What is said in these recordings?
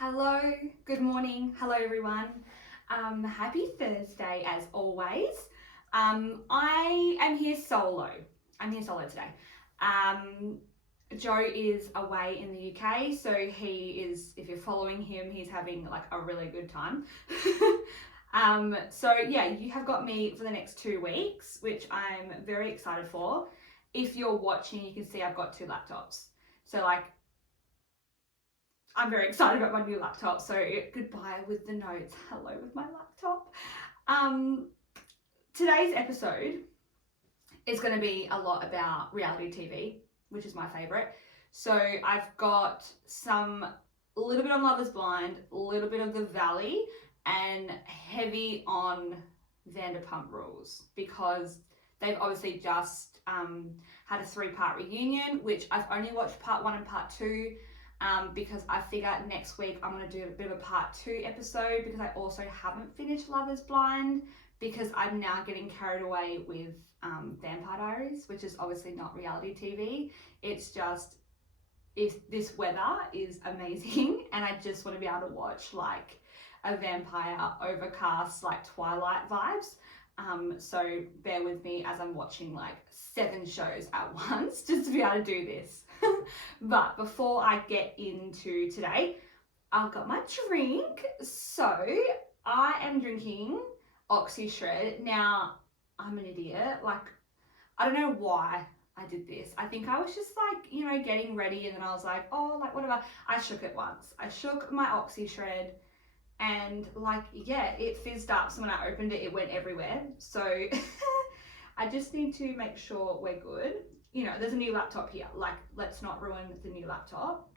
Hello, good morning, hello everyone. Happy Thursday as always. I am here solo. I'm here solo today. Joe is away in the UK, so he is, if you're following him, he's having like a really good time. So yeah, you have got me for the next 2 weeks, which I'm very excited for. If you're watching, you can see I've got 2 laptops. So like, I'm very excited about my new laptop, so goodbye with the notes, hello with my laptop. Today's episode is going to be a lot about reality TV, which is my favourite. So I've got a little bit on Love is Blind, a little bit of The Valley, and heavy on Vanderpump Rules, because they've obviously just had a 3-part reunion, which I've only watched part 1 and part 2. Because I figure next week I'm going to do a bit of a part 2 episode, because I also haven't finished Love is Blind, because I'm now getting carried away with Vampire Diaries, which is obviously not reality TV. It's just, if this weather is amazing and I just want to be able to watch like a vampire overcast, like Twilight vibes. So bear with me as I'm watching like 7 shows at once just to be able to do this. But before I get into today, I've got my drink. So I am drinking Oxy Shred. Now, I'm an idiot. Like, I don't know why I did this. I think I was just like, getting ready, and then I was like, oh, like whatever. I shook it once. I shook my Oxy Shred, and like, yeah, it fizzed up. So when I opened it, it went everywhere. So I just need to make sure we're good. There's a new laptop here. Like, let's not ruin the new laptop.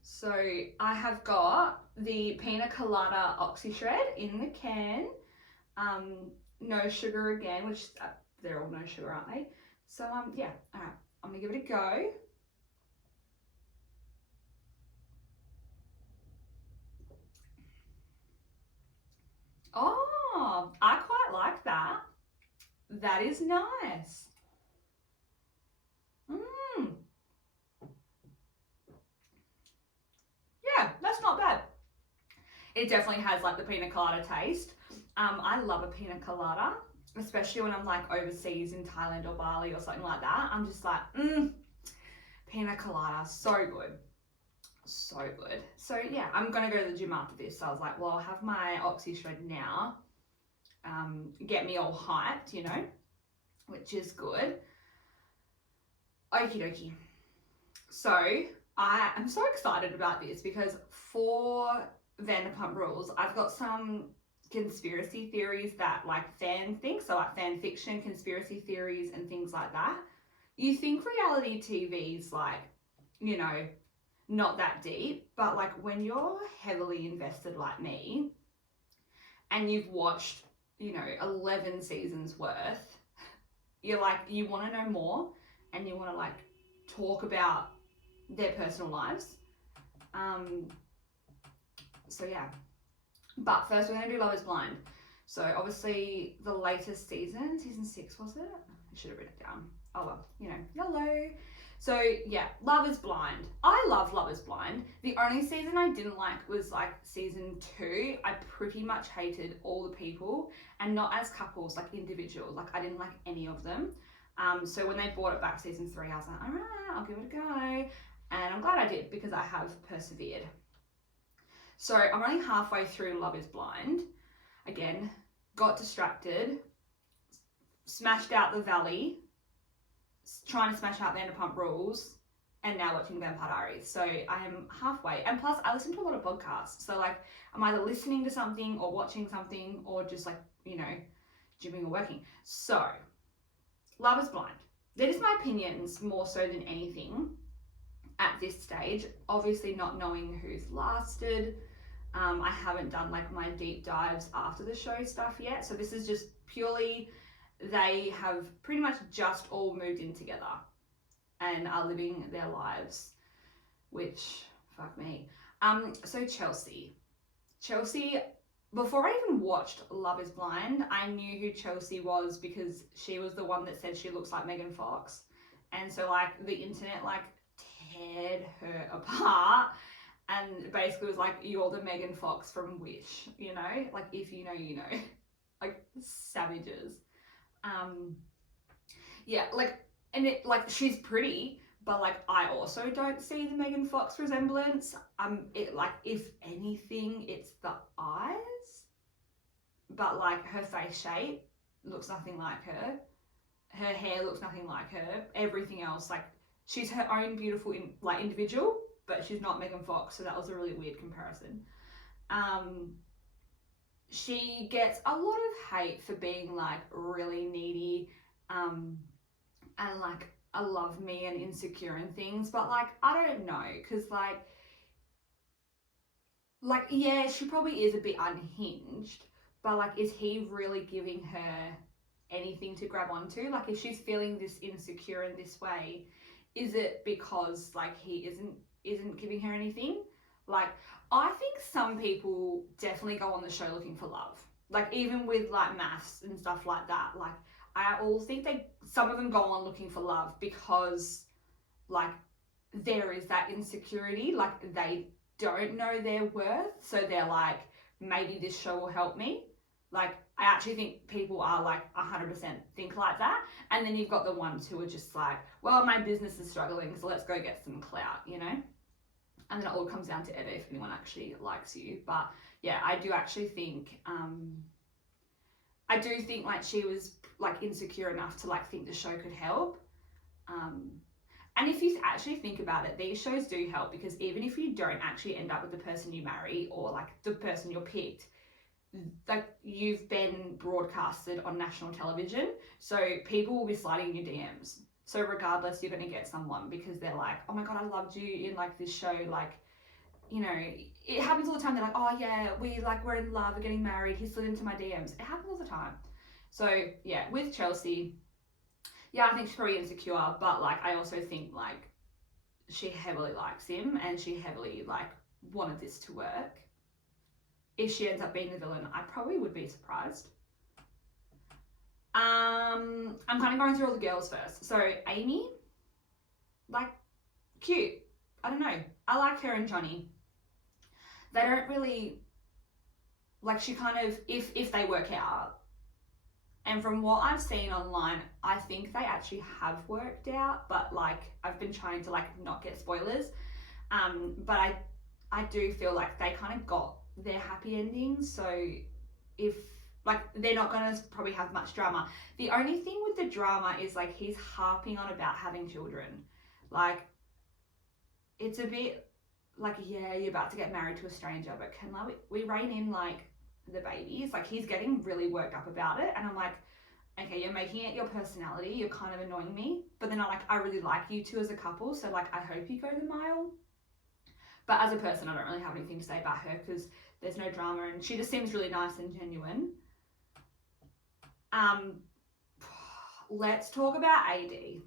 So I have got the Pina Colada Oxy Shred in the can. No sugar again, which they're all no sugar, aren't they? So yeah, all right, I'm gonna give it a go. Oh, I quite like that. That is nice. Yeah, that's not bad. It definitely has like the pina colada taste. I love a pina colada, especially when I'm like overseas in Thailand or Bali or something like that. I'm just like, pina colada, so good. So good. So yeah, I'm gonna go to the gym after this. So I was like, well, I'll have my Oxy Shred now. Get me all hyped, which is good. Okie dokie. So I am so excited about this, because for Vanderpump Rules, I've got some conspiracy theories that like fans think, so like fan fiction, conspiracy theories and things like that. You think reality TV's like, not that deep, but like when you're heavily invested like me and you've watched, 11 seasons worth, you're like, you want to know more, and you want to like talk about their personal lives. So yeah, but first we're going to do Love is Blind. So obviously the latest season 6 was it? I should have written it down. Oh well, YOLO. So yeah, Love is Blind. I love Love is Blind. The only season I didn't like was like season 2. I pretty much hated all the people, and not as couples, like individuals. Like I didn't like any of them. So when they brought it back season 3, I was like, all right, I'll give it a go. And I'm glad I did, because I have persevered. So I'm only halfway through Love is Blind. Again, got distracted, smashed out The Valley, trying to smash out Vanderpump Rules, and now watching Vampire Diaries. So I am halfway. And plus, I listen to a lot of podcasts. So like, I'm either listening to something or watching something, or just like, gymming or working. So, Love is Blind. They're just my opinions more so than anything at this stage. Obviously not knowing who's lasted. I haven't done like my deep dives after the show stuff yet. So this is just purely, they have pretty much just all moved in together and are living their lives, which, fuck me. So Chelsea, before I even watched Love is Blind, I knew who Chelsea was, because she was the one that said she looks like Megan Fox. And so like the internet like teared her apart, and basically was like, you're the Megan Fox from Wish, you know? Like, if you know, you know. Like, savages. Yeah, like, and it, like, she's pretty, but, like, I also don't see the Megan Fox resemblance. It, like, if anything, it's the eyes. But, like, her face shape looks nothing like her. Her hair looks nothing like her. Everything else, like, she's her own beautiful, individual, but she's not Megan Fox, so that was a really weird comparison. She gets a lot of hate for being, like, really needy, and, like, a love me and insecure and things, but, like, I don't know, because, yeah, she probably is a bit unhinged, but, like, is he really giving her anything to grab onto? Like, if she's feeling this insecure in this way, is it because, like, he isn't giving her anything? Like, I think some people definitely go on the show looking for love. Like, even with, like, maths and stuff like that, like, I all think some of them go on looking for love because, like, there is that insecurity, like, they don't know their worth, so they're like, maybe this show will help me. Like, I actually think people are, like, 100% think like that. And then you've got the ones who are just like, well, my business is struggling, so let's go get some clout, you know? And then it all comes down to edit if anyone actually likes you. But yeah, I do actually think, like, she was, like, insecure enough to, like, think the show could help. And if you actually think about it, these shows do help, because even if you don't actually end up with the person you marry or, like, the person you're picked, like, you've been broadcasted on national television, so people will be sliding in your DMs. So regardless, you're going to get someone because they're like, oh my God, I loved you in, like, this show. Like, you know, it happens all the time. They're like, oh yeah, we're in love, we're getting married, he slid into my DMs. It happens all the time. So yeah, with Chelsea, yeah, I think she's probably insecure, but, like, I also think, like, she heavily likes him and she heavily, like, wanted this to work. If she ends up being the villain, I probably would be surprised. I'm kind of going through all the girls first. So Amy, like, cute. I don't know. I like her and Johnny. They don't really, like, she kind of, if they work out, and from what I've seen online, I think they actually have worked out, but, like, I've been trying to, like, not get spoilers. But I do feel like they kind of got their happy endings. So if, like, they're not going to probably have much drama. The only thing with the drama is, like, he's harping on about having children. Like, it's a bit like, yeah, you're about to get married to a stranger, but can, like, we rein in, like, the babies? Like, he's getting really worked up about it, and I'm like, okay, you're making it your personality, you're kind of annoying me, but then I'm like, I really like you two as a couple, so, like, I hope you go the mile. But as a person, I don't really have anything to say about her because there's no drama and she just seems really nice and genuine. Let's talk about AD.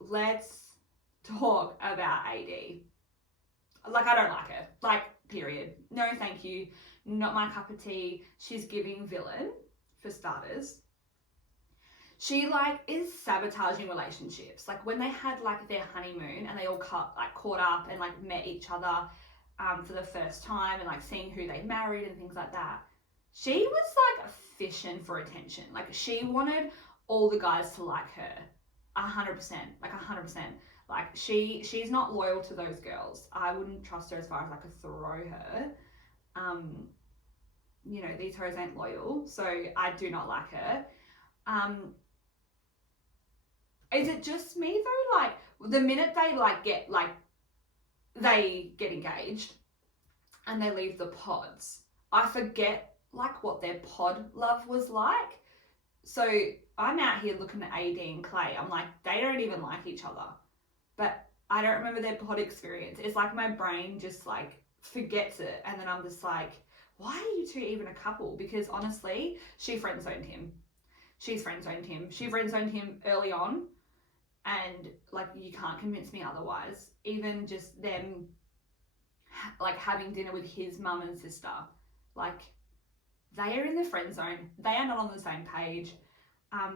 Let's talk about AD. Like, I don't like her. Like, period. No, thank you. Not my cup of tea. She's giving villain, for starters. She, like, is sabotaging relationships. Like, when they had, like, their honeymoon and they all caught up and, like, met each other for the first time and, like, seeing who they married and things like that, she was, like, fishing for attention. Like, she wanted all the guys to like her. 100%. Like, 100%. Like, she's not loyal to those girls. I wouldn't trust her as far as I could throw her. You know, these hoes ain't loyal, so I do not like her. Is it just me though? Like, the minute they, like, they get engaged and they leave the pods, I forget, like, what their pod love was like. So I'm out here looking at AD and Clay. I'm like, they don't even like each other. But I don't remember their pod experience. It's like my brain just, like, forgets it. And then I'm just like, why are you two even a couple? Because honestly, she friend-zoned him. She's friend-zoned him. She friend-zoned him early on. And, like, you can't convince me otherwise. Even just them, like, having dinner with his mum and sister. Like, they are in the friend zone. They are not on the same page.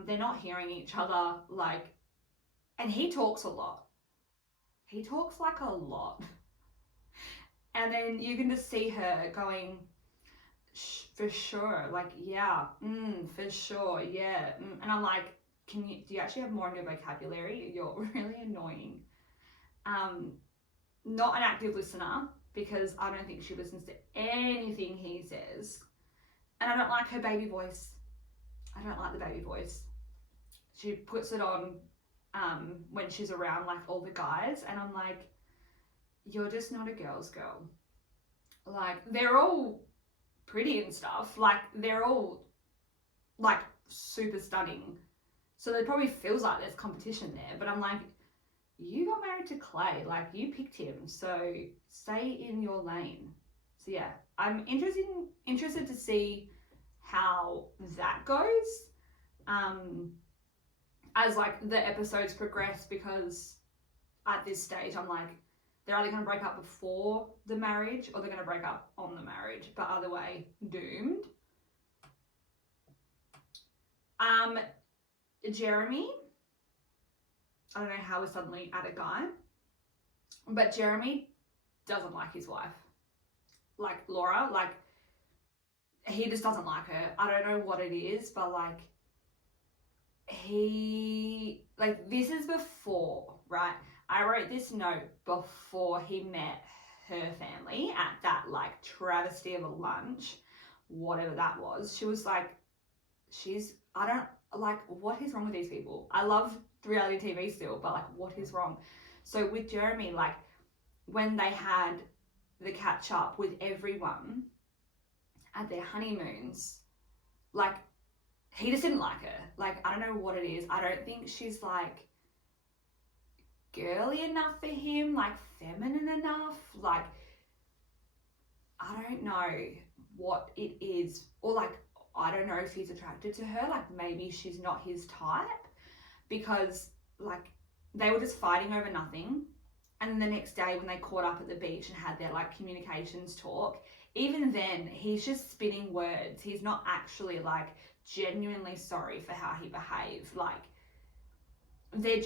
They're not hearing each other. Like, and he talks a lot. He talks, like, a lot. And then you can just see her going, for sure, like, yeah, for sure, yeah. And I'm like, do you actually have more in your vocabulary? You're really annoying. Not an active listener, because I don't think she listens to anything he says. And I don't like her baby voice. I don't like the baby voice. She puts it on when she's around like all the guys, and I'm like, you're just not a girl's girl. Like, they're all pretty and stuff. Like, they're all like super stunning. So it probably feels like there's competition there. But I'm like, you got married to Clay. Like, you picked him. So stay in your lane. So yeah, I'm interested to see how that goes. As like the episodes progress, because at this stage I'm like, they're either going to break up before the marriage or they're going to break up on the marriage, but either way, doomed. Jeremy, I don't know how we're suddenly at a guy, but Jeremy doesn't like his wife. Like Laura, like, he just doesn't like her. I don't know what it is, but like, this is before, right? I wrote this note before he met her family at that like travesty of a lunch, whatever that was. She was like, I don't, like, what is wrong with these people? I love reality TV still, but like, what is wrong? So with Jeremy, like, when they had the catch up with everyone at their honeymoons, like, he just didn't like her. Like, I don't know what it is. I don't think she's like girly enough for him, like feminine enough. Like, I don't know what it is. Or like, I don't know if he's attracted to her. Like, maybe she's not his type, because like, they were just fighting over nothing. And then the next day when they caught up at the beach and had their like communications talk, even then he's just spinning words. He's not actually like genuinely sorry for how he behaved. Like, they're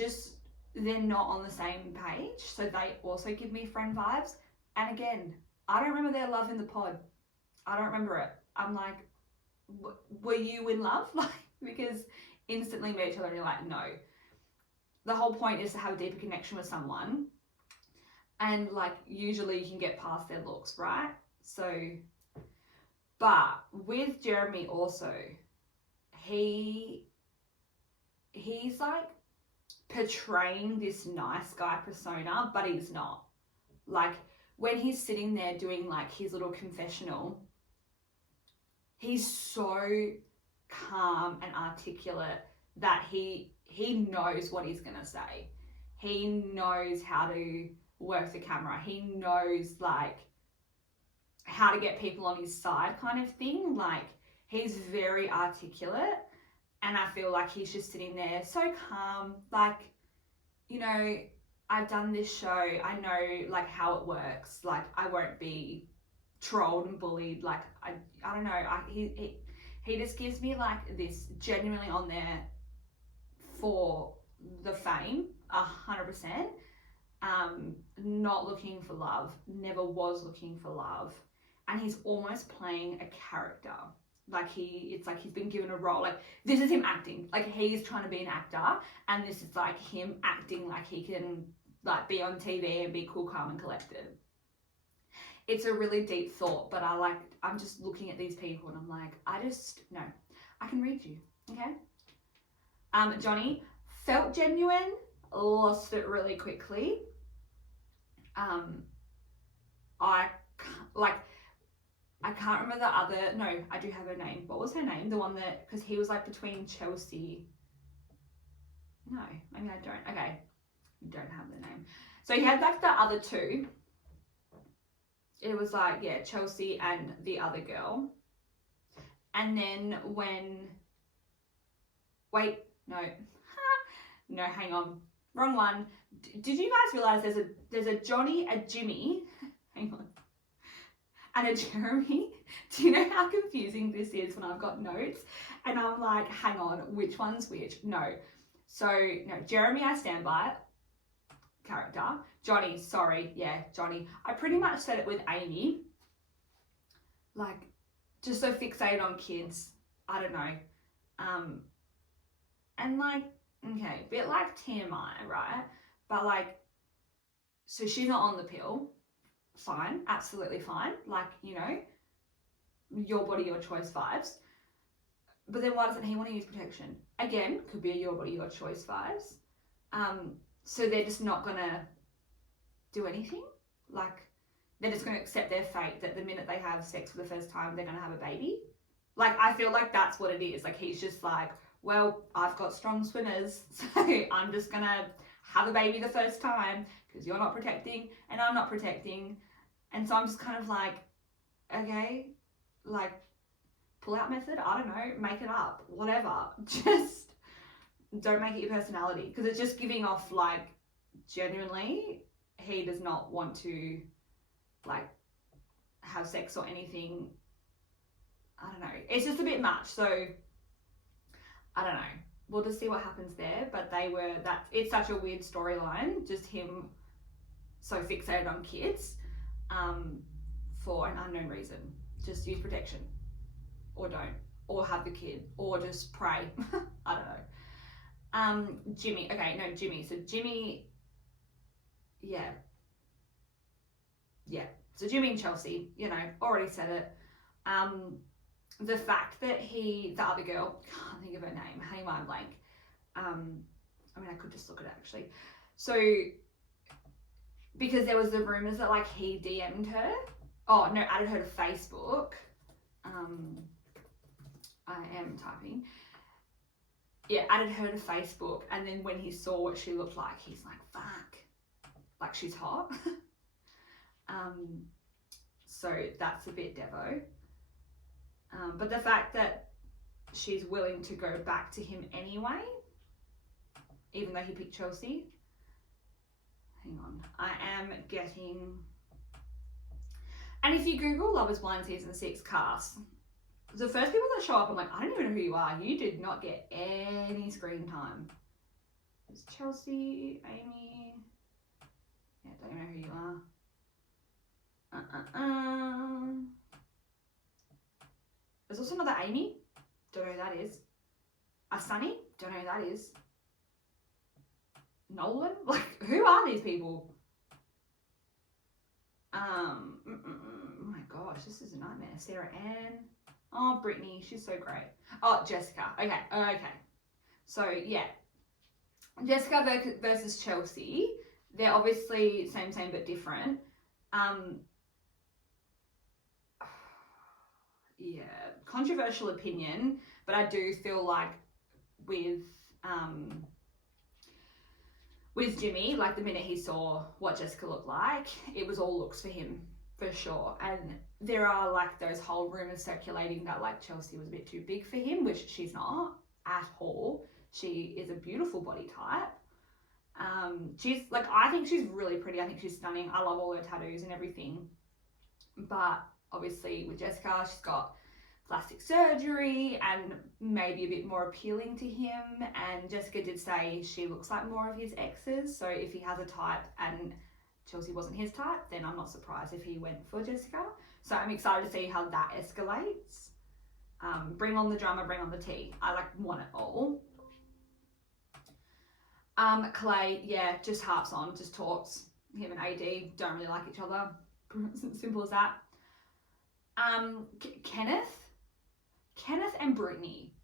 not on the same page. So they also give me friend vibes. And again, I don't remember their love in the pod. I don't remember it. I'm like, were you in love? Like, because instantly meet each other and you're like, no. The whole point is to have a deeper connection with someone. And like, usually you can get past their looks, right? So, but with Jeremy also, he's like portraying this nice guy persona, but he's not. Like, when he's sitting there doing like his little confessional, he's so calm and articulate that he knows what he's gonna say. He knows how to work the camera. He knows like how to get people on his side, kind of thing. Like, he's very articulate, and I feel like he's just sitting there so calm. Like, you know, I've done this show. I know like how it works. Like, I won't be trolled and bullied. Like, I don't know. He just gives me like this genuinely on there for the fame, 100%. Not looking for love, never was looking for love. And he's almost playing a character. Like, it's like he's been given a role. Like, this is him acting. Like, he's trying to be an actor, and this is like him acting like he can like be on TV and be cool, calm and collected. It's a really deep thought, but I'm just looking at these people and I'm like, no, I can read you, okay? Johnny, felt genuine, lost it really quickly. I can't remember the other, no, I do have her name. What was her name? The one that, because he was like between Chelsea. No, maybe I don't. Okay, I don't have the name. So he had like the other two. It was like, yeah, Chelsea and the other girl. And then no, hang on, wrong one. Did you guys realize there's a Johnny, a Jimmy, hang on, and a Jeremy? Do you know how confusing this is when I've got notes and I'm like, hang on, which one's which? No. So, no, Jeremy I stand by, character. Johnny, sorry. Yeah, Johnny. I pretty much said it with Amy. Like, just so fixated on kids. I don't know. And like, okay, a bit like TMI, right? But like, so she's not on the pill. Fine, absolutely fine. Like, you know, your body, your choice vibes. But then why doesn't he want to use protection? Again, could be a your body, your choice vibes. So they're just not gonna do anything. Like, they're just gonna accept their fate that the minute they have sex for the first time, they're gonna have a baby. Like, I feel like that's what it is. Like, he's just like, well, I've got strong swimmers, so I'm just gonna have a baby the first time because you're not protecting and I'm not protecting. And so I'm just kind of like, okay, like, pull out method, I don't know, make it up, whatever. Just don't make it your personality, because it's just giving off like, genuinely, he does not want to like have sex or anything. I don't know, it's just a bit much. So I don't know, we'll just see what happens there. But it's such a weird storyline, just him so fixated on kids for an unknown reason. Just use protection, or don't, or have the kid, or just pray. I don't know. Jimmy, okay, no, Jimmy. So Jimmy, yeah. So Jimmy and Chelsea, you know, already said it. The fact that the other girl, can't think of her name, hey, mind blank. I mean, I could just look at it actually. So, because there was the rumors that like he DM'd her. Oh no, added her to Facebook. I am typing. Yeah, added her to Facebook, and then when he saw what she looked like, he's like, fuck, like she's hot. So that's a bit devo. But the fact that she's willing to go back to him anyway, even though he picked Chelsea. Hang on, I am getting... And if you Google Love is Blind Season 6 cast, the first people that show up, I'm like, I don't even know who you are. You did not get any screen time. It's Chelsea, Amy. Yeah, don't even know who you are. There's also another Amy. Don't know who that is. A Sunny. Don't know who that is. Nolan. Like, who are these people? Oh my gosh, this is a nightmare. Sarah Ann. Oh, Brittany, she's so great. Oh, Jessica. Okay. So, yeah. Jessica versus Chelsea. They're obviously same but different. Yeah, controversial opinion, but I do feel like with Jimmy, like the minute he saw what Jessica looked like, it was all looks for him, for sure. And there are like those whole rumors circulating that like Chelsea was a bit too big for him, which she's not at all. She is a beautiful body type. She's like, I think she's really pretty. I think she's stunning. I love all her tattoos and everything. But obviously with Jessica, she's got plastic surgery and maybe a bit more appealing to him. And Jessica did say she looks like more of his exes. So if he has a type and Chelsea wasn't his type, then I'm not surprised if he went for Jessica. So I'm excited to see how that escalates. Bring on the drama, bring on the tea. I like want it all. Clay, yeah, just harps on, just talks. Him and AD don't really like each other. Simple as that. Kenneth and Brittany,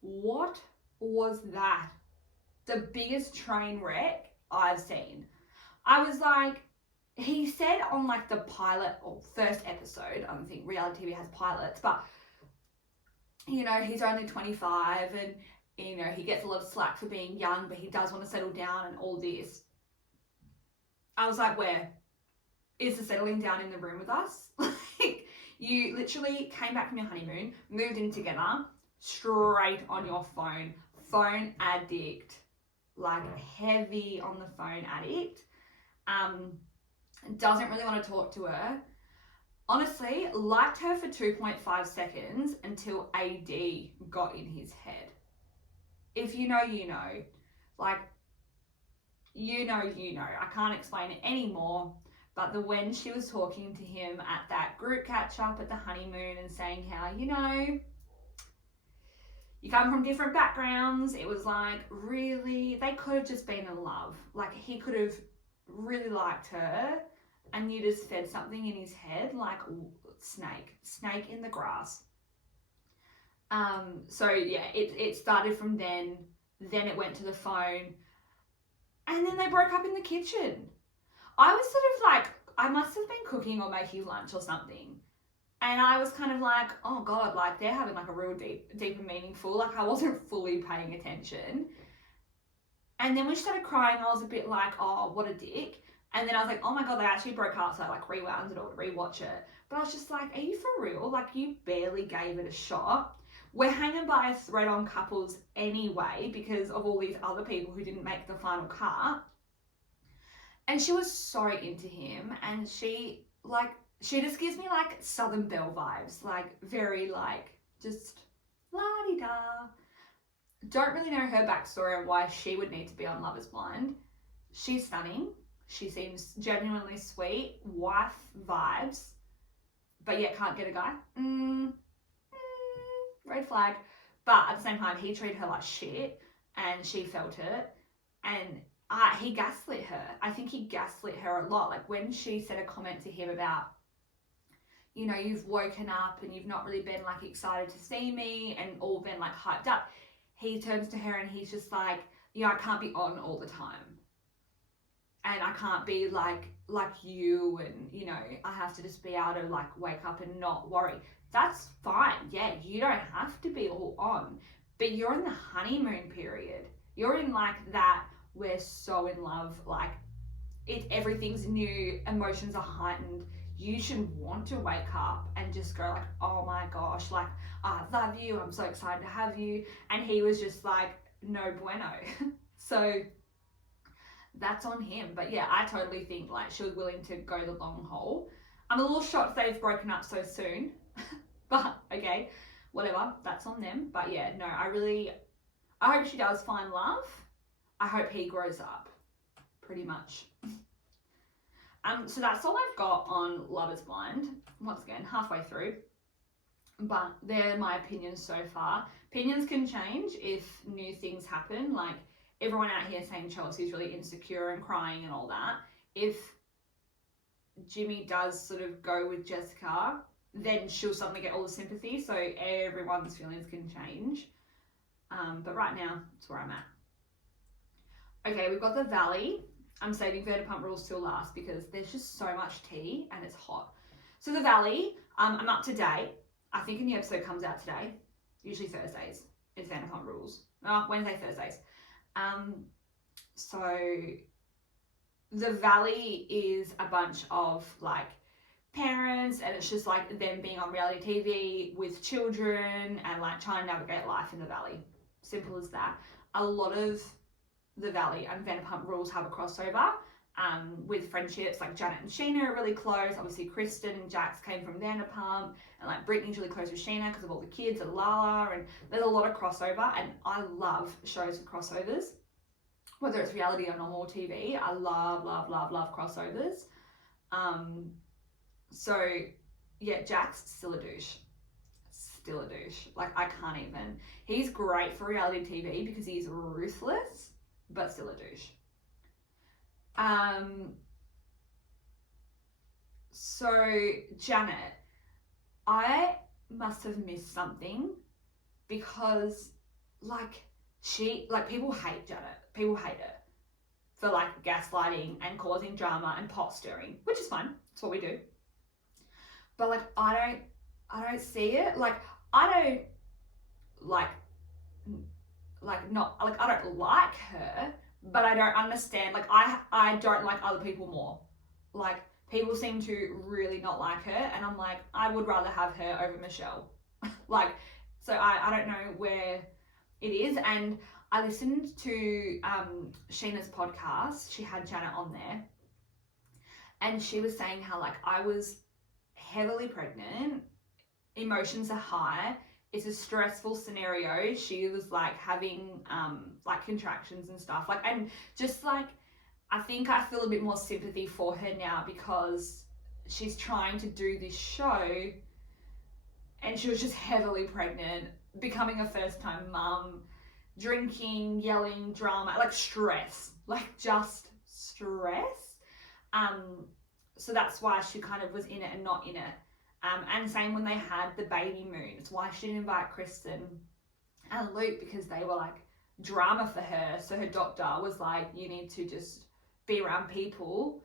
what was that? The biggest train wreck I've seen. I was like, he said on like the pilot or first episode, I don't think reality TV has pilots, but you know, he's only 25 and you know, he gets a lot of slack for being young, but he does want to settle down and all this. I was like, where is the settling down in the room with us? Like, you literally came back from your honeymoon, moved in together, straight on your phone addict, like heavy on the phone addict. Doesn't really want to talk to her. Honestly, liked her for 2.5 seconds until AD got in his head. If you know, you know. Like, you know, I can't explain it anymore. But when she was talking to him at that group catch up at the honeymoon and saying how, you know, you come from different backgrounds, it was like, really, they could have just been in love. Like, he could have really liked her, and you just fed something in his head, like, snake in the grass. So yeah, it started from then it went to the phone, and then they broke up in the kitchen. I was sort of like, I must have been cooking or making lunch or something. And I was kind of like, oh God, like they're having like a real deep and meaningful, like I wasn't fully paying attention. And then when she started crying, I was a bit like, oh, what a dick. And then I was like, oh my God, they actually broke up. So I like rewound it all to rewatch it. But I was just like, are you for real? Like you barely gave it a shot. We're hanging by a thread on couples anyway because of all these other people who didn't make the final cut. And she was so into him, and she just gives me like Southern Belle vibes, like very like just la-di-da. Don't really know her backstory and why she would need to be on Love is Blind. She's stunning. She seems genuinely sweet, wife vibes, but yet can't get a guy. Red flag. But at the same time, he treated her like shit, and she felt it, and he gaslit her. I think he gaslit her a lot. Like when she said a comment to him about, you know, you've woken up and you've not really been like excited to see me and all been like hyped up. He turns to her and he's just like, yeah, I can't be on all the time. And I can't be like you, and you know, I have to just be able to like wake up and not worry. That's fine. Yeah, you don't have to be all on, but you're in the honeymoon period. You're in like that, we're so in love, like everything's new, emotions are heightened. You should want to wake up and just go like, oh my gosh, like I love you, I'm so excited to have you. And he was just like, no bueno. So that's on him. But yeah, I totally think like she was willing to go the long haul. I'm a little shocked they've broken up so soon, but okay, whatever, that's on them. But yeah, no, I hope she does find love. I hope he grows up, pretty much. So that's all I've got on Love is Blind. Once again, halfway through. But they're my opinions so far. Opinions can change if new things happen. Like everyone out here saying Chelsea's really insecure and crying and all that. If Jimmy does sort of go with Jessica, then she'll suddenly get all the sympathy. So everyone's feelings can change. But right now, that's where I'm at. Okay, we've got the Valley. I'm saving Vanderpump Rules till last because there's just so much tea and it's hot. So the Valley, I'm up to date. I think a new episode comes out today. Usually Thursdays. It's Vanderpump Rules. Wednesday, Thursdays. So the Valley is a bunch of like parents, and it's just like them being on reality TV with children and like trying to navigate life in the Valley. Simple as that. A lot of the Valley and Vanderpump Rules have a crossover with friendships. Like Janet and Sheena are really close. Obviously Kristen and Jax came from Vanderpump, and like Brittany's really close with Sheena because of all the kids and Lala, and there's a lot of crossover, and I love shows with crossovers. Whether it's reality or normal TV, I love crossovers. So yeah, Jax, still a douche. Like I can't even. He's great for reality TV because he's ruthless, but still a douche. So Janet, I must have missed something because people hate Janet. People hate her for like gaslighting and causing drama and pot stirring, which is fine. It's what we do. But like I don't see it. Like I don't I don't like her, but I don't understand. Like I don't like other people more. Like people seem to really not like her, and I'm like, I would rather have her over Michelle. So I don't know where it is. And I listened to Sheena's podcast. She had Janet on there, and she was saying how like I was heavily pregnant, emotions are high, it's a stressful scenario. She was like having like contractions and stuff, like, and just like I think I feel a bit more sympathy for her now because she's trying to do this show and she was just heavily pregnant, becoming a first-time mum, drinking, yelling, drama, like stress, like just stress. So that's why she kind of was in it and not in it. And same when they had the baby moon. It's why she didn't invite Kristen and Luke, because they were like drama for her. So her doctor was like, you need to just be around people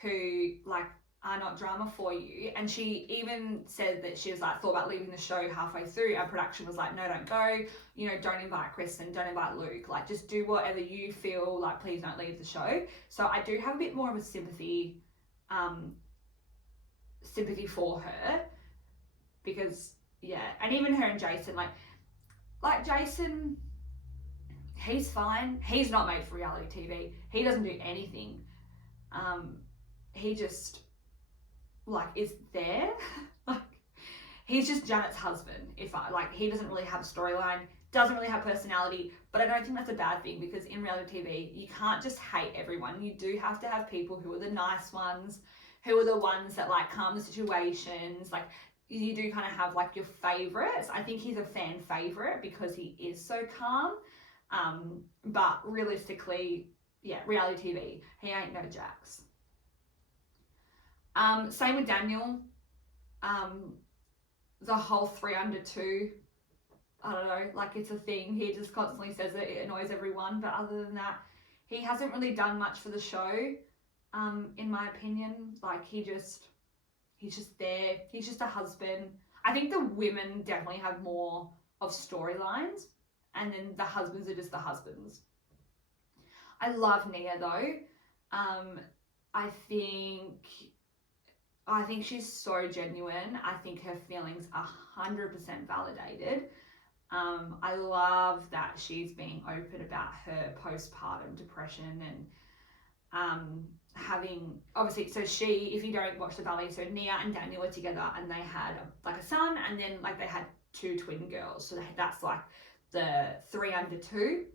who like are not drama for you. And she even said that she was like, thought about leaving the show halfway through. Our production was like, no, don't go. You know, don't invite Kristen, don't invite Luke. Like, just do whatever you feel like, please don't leave the show. So I do have a bit more of a sympathy for her, because yeah, and even her and Jason, like Jason, he's fine. He's not made for reality TV. He doesn't do anything. He just like is there. Like, he's just Janet's husband. He doesn't really have a storyline, doesn't really have personality, but I don't think that's a bad thing, because in reality TV, you can't just hate everyone. You do have to have people who are the nice ones, who are the ones that like calm the situations. Like, you do kind of have like your favorites. I think he's a fan favorite because he is so calm. But realistically, yeah, reality TV, he ain't no Jax. Same with Daniel. The whole 3 under 2, I don't know, like it's a thing. He just constantly says it annoys everyone. But other than that, he hasn't really done much for the show, in my opinion. Like, he's just there. He's just a husband. I think the women definitely have more of storylines, and then the husbands are just the husbands. I love Nia though. I think she's so genuine. I think her feelings are 100% validated. I love that she's being open about her postpartum depression and having, obviously, so if you don't watch the Valley, so Nia and Daniel were together and they had like a son, and then like they had 2 twin girls. So that's like the 3 under 2.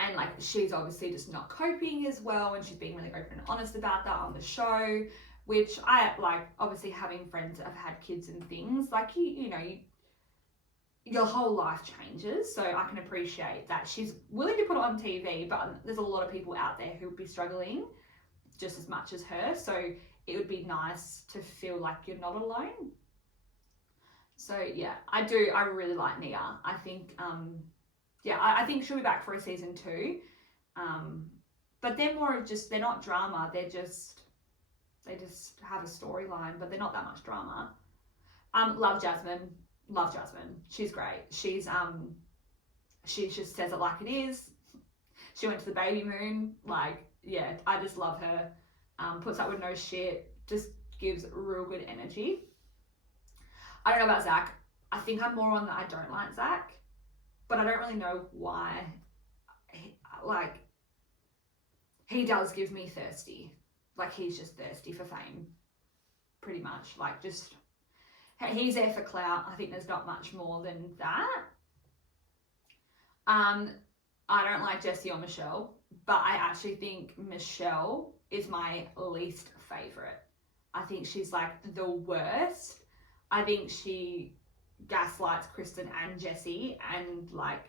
And like, she's obviously just not coping as well, and she's being really open and honest about that on the show, which I like. Obviously, having friends that have had kids and things, like your whole life changes. So I can appreciate that she's willing to put it on TV, but there's a lot of people out there who would be struggling just as much as her. So it would be nice to feel like you're not alone. So yeah, I really like Nia. I think, I think she'll be back for a season 2. But they're more of just, they're not drama. They just have a storyline, but they're not that much drama. Love Jasmine. She's great. She just says it like it is. She went to the baby moon. Like, yeah, I just love her. Puts up with no shit. Just gives real good energy. I don't know about Zach. I think I'm more on that I don't like Zach, but I don't really know why. He does give me thirsty. Like, he's just thirsty for fame, pretty much. Like, just, he's there for clout. I think there's not much more than that. I don't like Jessie or Michelle, but I actually think Michelle is my least favourite. I think she's like the worst. I think she gaslights Kristen and Jessie, and like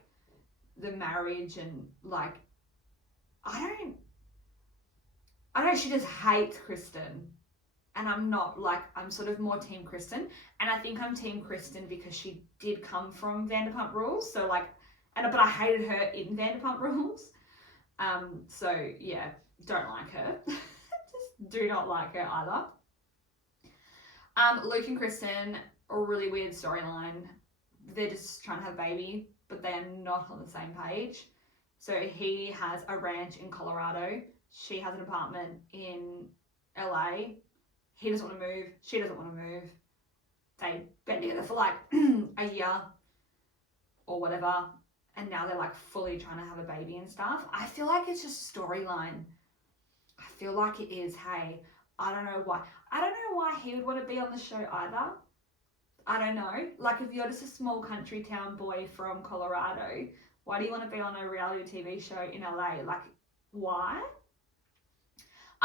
the marriage, and like, I don't know, she just hates Kristen. And I'm not, like, I'm sort of more team Kristen. And I think I'm team Kristen because she did come from Vanderpump Rules. So like, but I hated her in Vanderpump Rules. So yeah, don't like her. Just do not like her either. Luke and Kristen, a really weird storyline. They're just trying to have a baby, but they're not on the same page. So he has a ranch in Colorado. She has an apartment in LA. He doesn't want to move. She doesn't want to move. They've been together for like a year or whatever. And now they're like fully trying to have a baby and stuff. I feel like it's just storyline. I feel like it is. Hey, I don't know why. I don't know why he would want to be on the show either. I don't know. Like, if you're just a small country town boy from Colorado, why do you want to be on a reality TV show in LA? Like, why?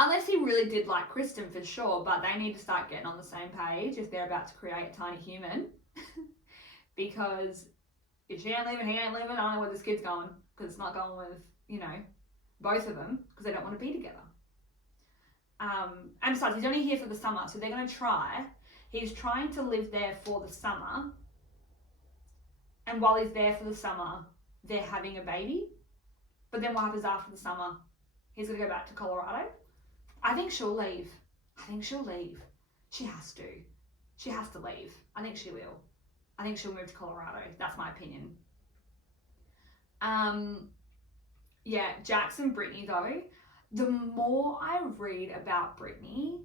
Unless he really did like Kristen for sure, but they need to start getting on the same page if they're about to create a tiny human. Because if she ain't leaving, he ain't leaving, I don't know where this kid's going, because it's not going with, you know, both of them, because they don't want to be together. And besides, he's only here for the summer, so they're going to try. He's trying to live there for the summer, and while he's there for the summer, they're having a baby. But then what happens after the summer? He's going to go back to Colorado. I think she'll leave. She has to. She has to leave. I think she will. I think she'll move to Colorado. That's my opinion. Yeah, Jax and Brittany though, the more I read about Brittany,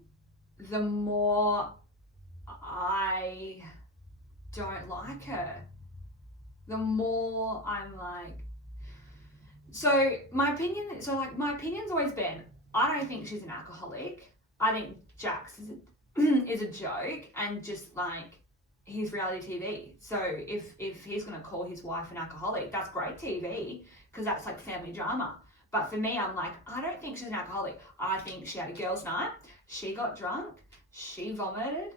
the more I don't like her. The more I'm like, so my opinion's always been, I don't think she's an alcoholic. I think Jax is a joke, and just like, he's reality TV. So if he's going to call his wife an alcoholic, that's great TV, because that's like family drama. But for me, I'm like, I don't think she's an alcoholic. I think she had a girls' night, she got drunk, she vomited,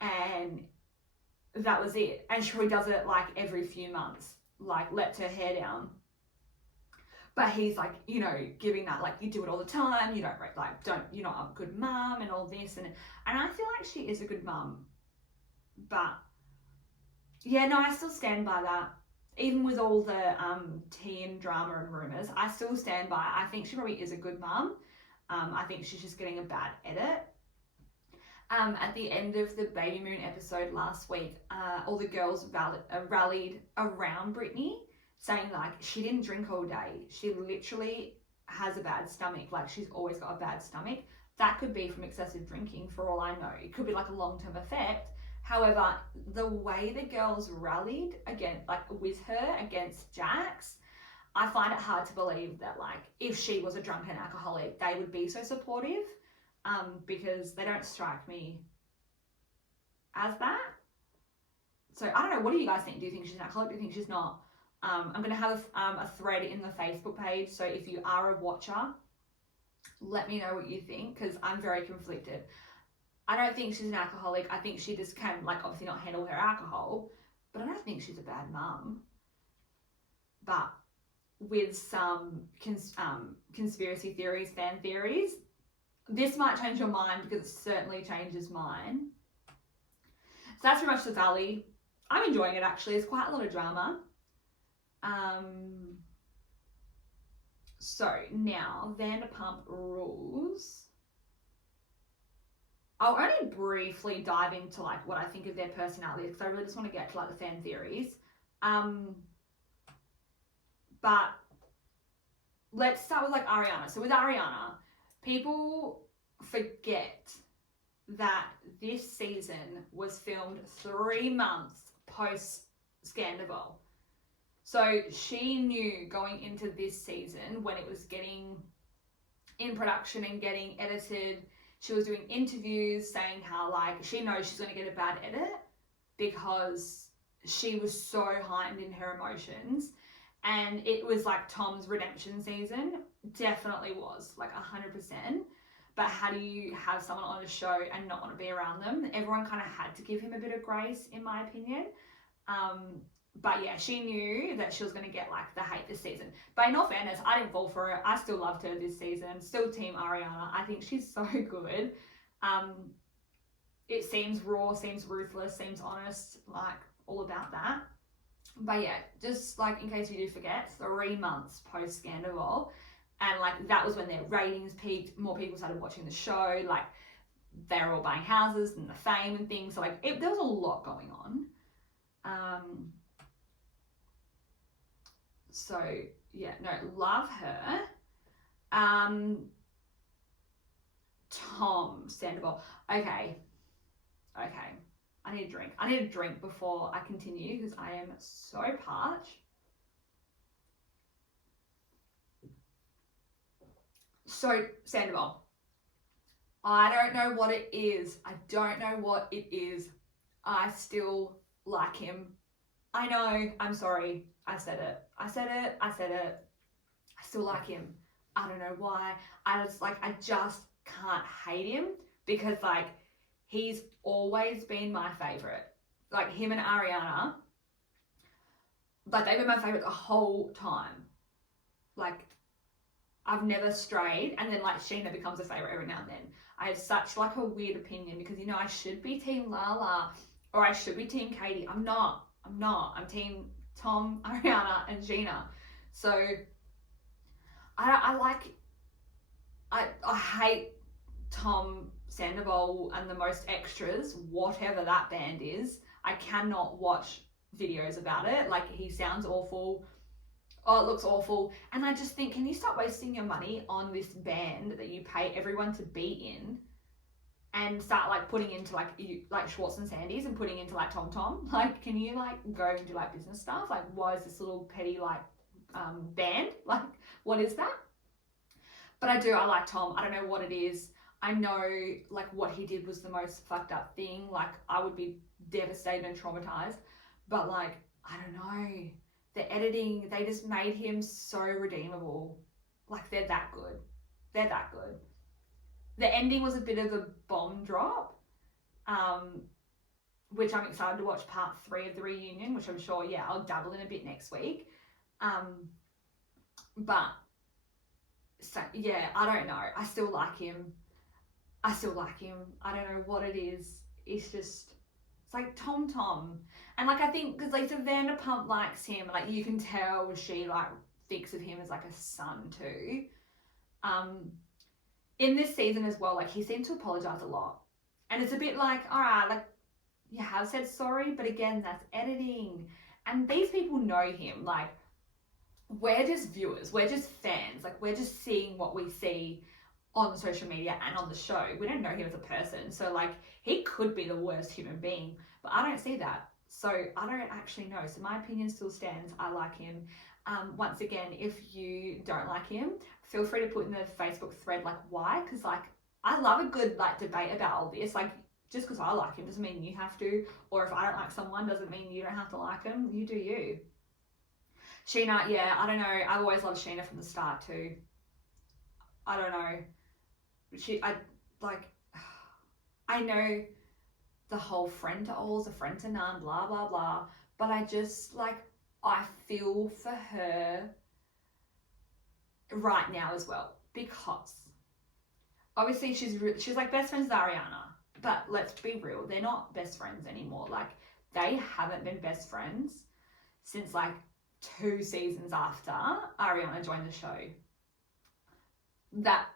and that was it. And she does it like every few months, like lets her hair down. But he's like, you know, giving that, like, you do it all the time, you don't, like, you're not a good mum and all this. And I feel like she is a good mum. But, yeah, no, I still stand by that. Even with all the tea and drama and rumours, I still stand by it. I think she probably is a good mum. I think she's just getting a bad edit. At the end of the Baby Moon episode last week, all the girls rallied around Brittany, saying like, she didn't drink all day. She literally has a bad stomach. Like, she's always got a bad stomach. That could be from excessive drinking, for all I know. It could be like a long-term effect. However, the way the girls rallied with her against Jax, I find it hard to believe that, like, if she was a drunken alcoholic, they would be so supportive, because they don't strike me as that. So I don't know. What do you guys think? Do you think she's an alcoholic? Do you think she's not? I'm going to have a thread in the Facebook page. So if you are a watcher, let me know what you think, because I'm very conflicted. I don't think she's an alcoholic. I think she just can, like, obviously not handle her alcohol, but I don't think she's a bad mum. But with some conspiracy theories, fan theories, this might change your mind, because it certainly changes mine. So that's pretty much the Valley. I'm enjoying it, actually. It's quite a lot of drama. So now Vanderpump Rules. I'll only briefly dive into like what I think of their personalities, because I really just want to get to like the fan theories. But let's start with like Ariana. So with Ariana, people forget that this season was filmed 3 months post Scandal. So she knew going into this season, when it was getting in production and getting edited, she was doing interviews saying how like she knows she's going to get a bad edit, because she was so heightened in her emotions. And it was like Tom's redemption season. Definitely was, like 100%. But how do you have someone on a show and not want to be around them? Everyone kind of had to give him a bit of grace, in my opinion. But yeah, she knew that she was going to get like the hate this season. But in all fairness, I didn't fall for it. I still loved her this season. Still team Ariana. I think she's so good. It seems raw, seems ruthless, seems honest, like all about that. But yeah, just like in case you do forget, 3 months post Scandal, and like that was when their ratings peaked. More people started watching the show. Like they were all buying houses and the fame and things. So like there was a lot going on. So yeah, no, love her. Tom Sandoval. Okay. I need a drink before I continue, because I am so parched. So Sandoval, I don't know what it is. I still like him. I know, I'm sorry. I said it. I still like him. I don't know why. I just can't hate him because like he's always been my favorite. Like him and Ariana, like they've been my favorite the whole time. Like I've never strayed, and then like Sheena becomes a favorite every now and then. I have such like a weird opinion because, you know, I should be team Lala or I should be team Katie. I'm not. I'm team Tom, Ariana, and Gina. So I hate Tom Sandoval and the Most Extras, whatever that band is. I cannot watch videos about it. Like, he sounds awful. Oh, it looks awful. And I just think, can you stop wasting your money on this band that you pay everyone to be in and start like putting into like Schwartz and Sandy's and putting into like Tom Tom? Like, can you like go and do like business stuff? Like, why is this little petty like band? Like, what is that? But I like Tom. I don't know what it is. I know like what he did was the most fucked up thing. Like, I would be devastated and traumatized. But like, I don't know. The editing, they just made him so redeemable. Like, they're that good. They're that good. The ending was a bit of a bomb drop, which I'm excited to watch part 3 of the reunion, which I'm sure, yeah, I'll dabble in a bit next week. But, so, yeah, I don't know. I still like him. I don't know what it is. It's just, it's like Tom Tom. And like, I think because Lisa Vanderpump likes him, like you can tell she like thinks of him as like a son too. In this season as well, like he seemed to apologize a lot. And it's a bit like, all right, like you have said sorry, but again, that's editing. And these people know him. Like, we're just viewers, we're just fans, like we're just seeing what we see on social media and on the show. We don't know him as a person. So like, he could be the worst human being, but I don't see that. So I don't actually know. So my opinion still stands. I like him. Once again, if you don't like him, feel free to put in the Facebook thread like why, because like I love a good like debate about all this. Like, just because I like him doesn't mean you have to, or if I don't like someone doesn't mean you don't have to like him. You do you. Sheena, yeah, I don't know. I've always loved Sheena from the start too. I don't know. I know the whole friend to all's a friend to none, blah, blah, blah. But I just, like, I feel for her right now as well. Because obviously she's like best friends with Ariana. But let's be real, they're not best friends anymore. Like, they haven't been best friends since, like, 2 seasons after Ariana joined the show. That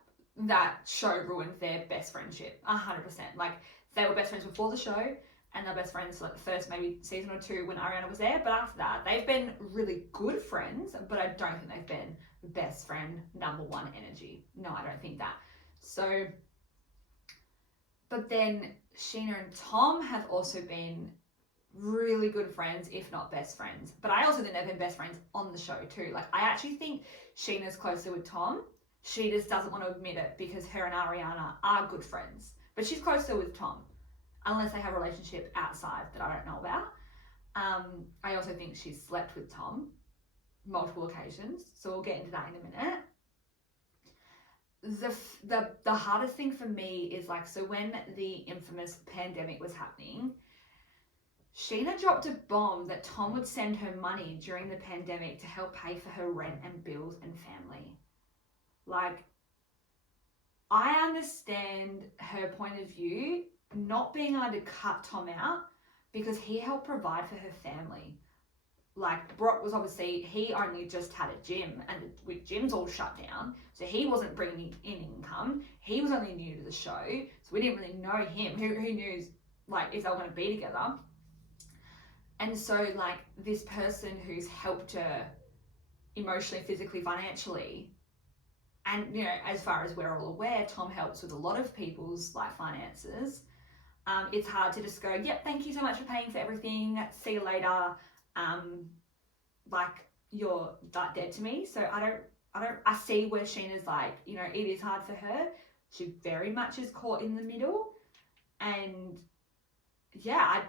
show ruined their best friendship, 100%. Like, they were best friends before the show, and they're best friends for like the first maybe season or 2 when Ariana was there. But after that, they've been really good friends, but I don't think they've been best friend #1 energy. No, I don't think that. So, but then Sheena and Tom have also been really good friends, if not best friends. But I also think they've been best friends on the show too. Like, I actually think Sheena's closer with Tom. She just doesn't want to admit it because her and Ariana are good friends. But she's closer with Tom, unless they have a relationship outside that I don't know about. I also think she's slept with Tom multiple occasions, so we'll get into that in a minute. The hardest thing for me is like, so when the infamous pandemic was happening, Sheena dropped a bomb that Tom would send her money during the pandemic to help pay for her rent and bills and family. Like, I understand her point of view, not being able to cut Tom out because he helped provide for her family. Like, Brock was obviously, he only just had a gym and the gym's all shut down. So he wasn't bringing in income. He was only new to the show. So we didn't really know him. Who knew, like, if they were going to be together? And so, like, this person who's helped her emotionally, physically, financially, and, you know, as far as we're all aware, Tom helps with a lot of people's, like, finances. It's hard to just go, yep, thank you so much for paying for everything. See you later. Like, you're that dead to me. So I see where Sheena's like, you know, it is hard for her. She very much is caught in the middle. And yeah,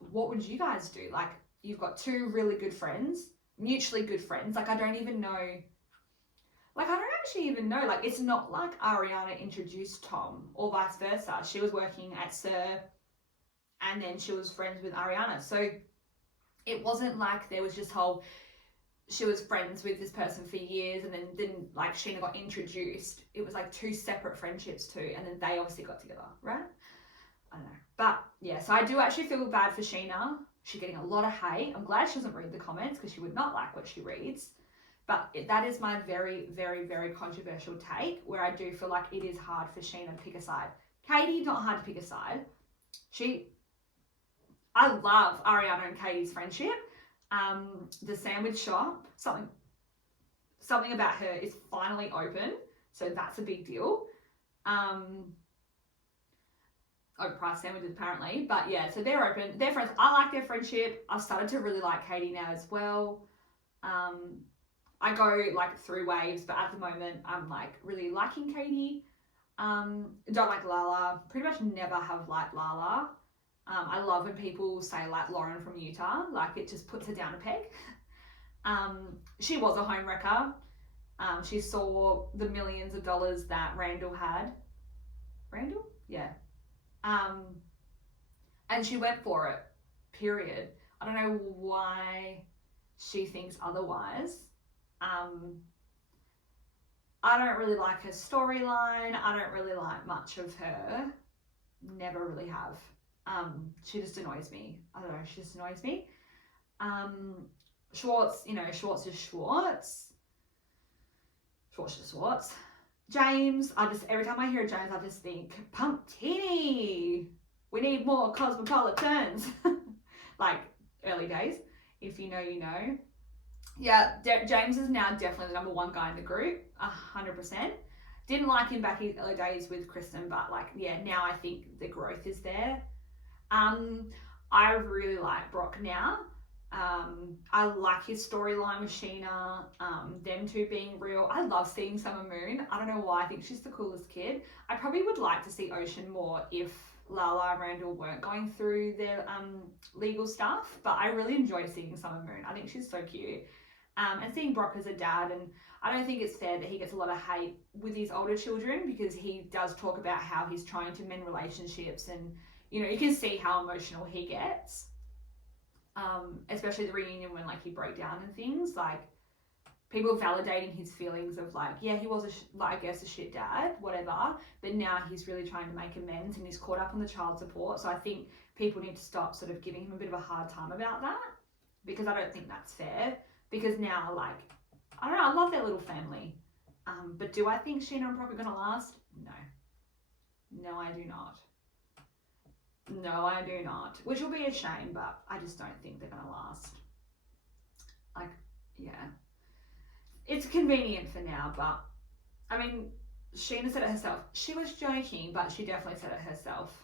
what would you guys do? Like, you've got 2 really good friends, mutually good friends. Like, I don't even know. Like, I don't actually even know. Like, it's not like Ariana introduced Tom or vice versa. She was working at Sir and then she was friends with Ariana. So it wasn't like there was just whole, she was friends with this person for years and then like Sheena got introduced. It was like two separate friendships too. And then they obviously got together, right? I don't know. But yeah, so I do actually feel bad for Sheena. She's getting a lot of hate. I'm glad she doesn't read the comments because she would not like what she reads. But that is my very, very, very controversial take where I do feel like it is hard for Sheena to pick a side. Katie, not hard to pick a side. I love Ariana and Katie's friendship. The sandwich shop, something about her is finally open. So that's a big deal. Overpriced sandwiches apparently. But yeah, so they're open. They're friends. I like their friendship. I've started to really like Katie now as well. I go like through waves, but at the moment I'm like really liking Katie. Don't like Lala. Pretty much never have liked Lala. I love when people say like Lauren from Utah. Like it just puts her down a peg. She was a home wrecker. She saw the millions of dollars that Randall had. Randall? Yeah. And she went for it. Period. I don't know why she thinks otherwise. I don't really like her storyline. I don't really like much of her. Never really have. She just annoys me. I don't know, she just annoys me. Schwartz, Schwartz is Schwartz. Schwartz is Schwartz. James, every time I hear James, I just think, Pumptini! We need more cosmopolitans. Like, early days. If you know, you know. Yeah, James is now definitely the number one guy in the group, 100%. Didn't like him back in his early days with Kristen, but like, yeah, now I think the growth is there. I really like Brock now. I like his storyline with Sheena, them two being real. I love seeing Summer Moon. I don't know why, I think she's the coolest kid. I probably would like to see Ocean more if Lala and Randall weren't going through their legal stuff, but I really enjoy seeing Summer Moon. I think she's so cute. And seeing Brock as a dad, and I don't think it's fair that he gets a lot of hate with his older children because he does talk about how he's trying to mend relationships and, you can see how emotional he gets. Especially the reunion when like he broke down and things, like people validating his feelings of like, yeah, he was a shit dad, whatever, but now he's really trying to make amends and he's caught up on the child support. So I think people need to stop sort of giving him a bit of a hard time about that because I don't think that's fair. Because now, like, I don't know, I love their little family. But do I think Sheena and Brock are going to last? No. No, I do not. No, I do not. Which will be a shame, but I just don't think they're going to last. Like, yeah. It's convenient for now, but, I mean, Sheena said it herself. She was joking, but she definitely said it herself.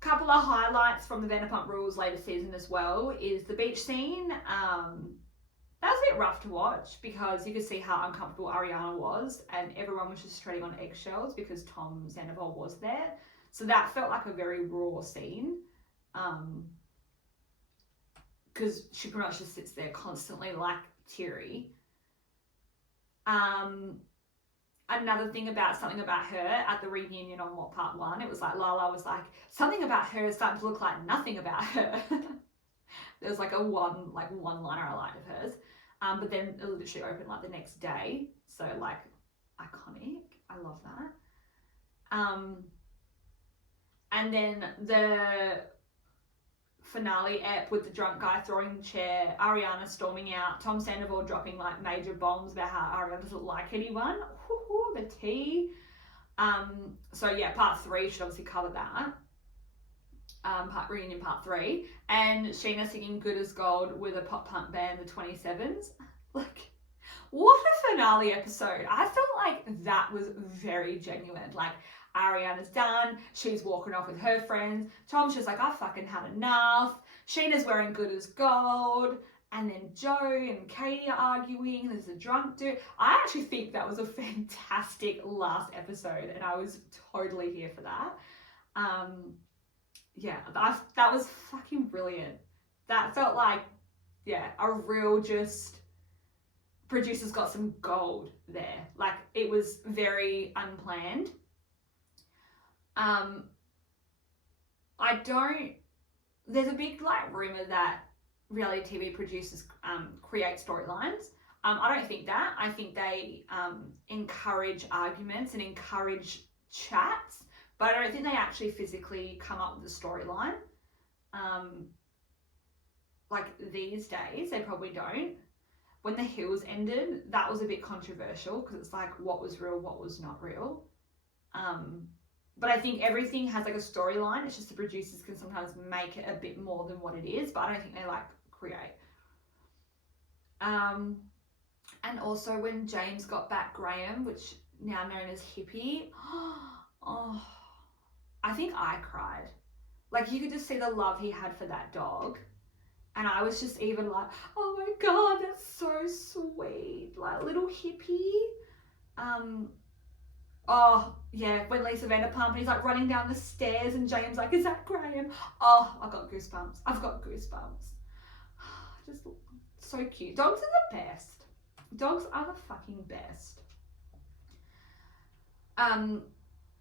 Couple of highlights from the Vanderpump Rules later season as well is the beach scene. That was a bit rough to watch because you could see how uncomfortable Ariana was and everyone was just treading on eggshells because Tom Sandoval was there. So that felt like a very raw scene because she pretty much just sits there constantly like teary. Another thing about something about her at the reunion on part 1, it was like Lala was like, something about her is starting to look like nothing about her. There was like a one liner I liked of hers. But then it literally opened like the next day. So like iconic. I love that. And then the finale ep with the drunk guy throwing the chair, Ariana storming out, Tom Sandoval dropping like major bombs about how Ariana doesn't like anyone. Woo-hoo, the tea. So yeah, part 3 should obviously cover that. Reunion part 3. And Sheena singing Good as Gold with a pop punk band, the 27s. Like, what a finale episode. I felt like that was very genuine. Like, Ariana's done, she's walking off with her friends, Tom's just like, I fucking had enough, Sheena's wearing Good as Gold, and then Joe and Katie are arguing, there's a drunk dude. I actually think that was a fantastic last episode, and I was totally here for that. Yeah, that was fucking brilliant. That felt like a real just producers got some gold there. Like, it was very unplanned. There's a big like rumor that reality TV producers create storylines. I don't think that. I think they encourage arguments and encourage chats, but I don't think they actually physically come up with a storyline. Like these days, they probably don't. When The Hills ended, that was a bit controversial because it's like, what was real, what was not real. But I think everything has like a storyline. It's just the producers can sometimes make it a bit more than what it is, but I don't think they like create. And also when James got back Graham, which now known as Hippie, oh, I think I cried. Like, you could just see the love he had for that dog. And I was just even like, oh my God, that's so sweet. Like, little Hippie. Oh, yeah, when Lisa Vanderpump, and he's like running down the stairs and James like, is that Graham? Oh, I've got goosebumps. Just so cute. Dogs are the best. Dogs are the fucking best.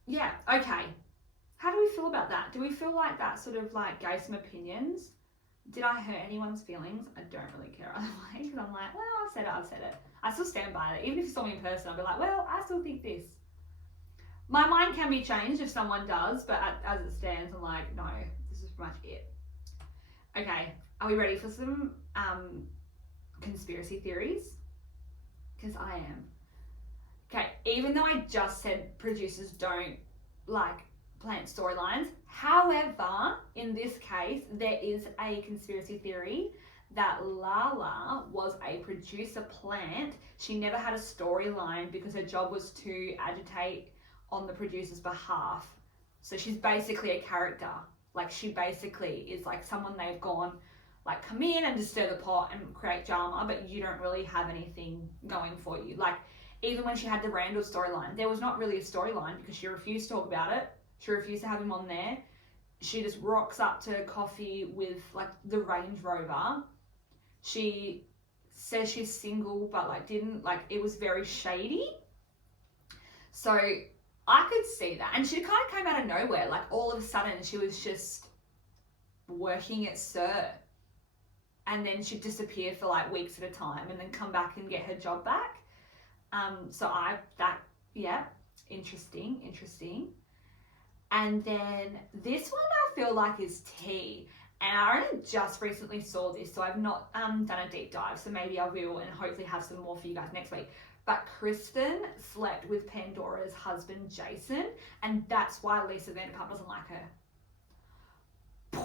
Yeah, okay. How do we feel about that? Do we feel like that sort of like gave some opinions? Did I hurt anyone's feelings? I don't really care either way, because I'm like, well, I've said it. I still stand by it. Even if you saw me in person, I'll be like, well, I still think this. My mind can be changed if someone does, but as it stands, I'm like, no, this is pretty much it. Okay, are we ready for some conspiracy theories? Because I am. Okay, even though I just said producers don't like plant storylines, however, in this case, there is a conspiracy theory that Lala was a producer plant. She never had a storyline because her job was to agitate on the producer's behalf. So she's basically a character. Like, she basically is like someone they've gone, like, come in and just stir the pot and create drama, but you don't really have anything going for you. Like, even when she had the Randall storyline, there was not really a storyline because she refused to talk about it. She refused to have him on there. She just rocks up to coffee with like the Range Rover. She says she's single, but like didn't, like, it was very shady. So I could see that. And she kind of came out of nowhere. Like, all of a sudden she was just working at SUR. And then she'd disappear for like weeks at a time and then come back and get her job back. Interesting. And then this one I feel like is tea. And I only just recently saw this, so I've not done a deep dive, so maybe I will and hopefully have some more for you guys next week. But Kristen slept with Pandora's husband, Jason, and that's why Lisa Vanderpump doesn't like her.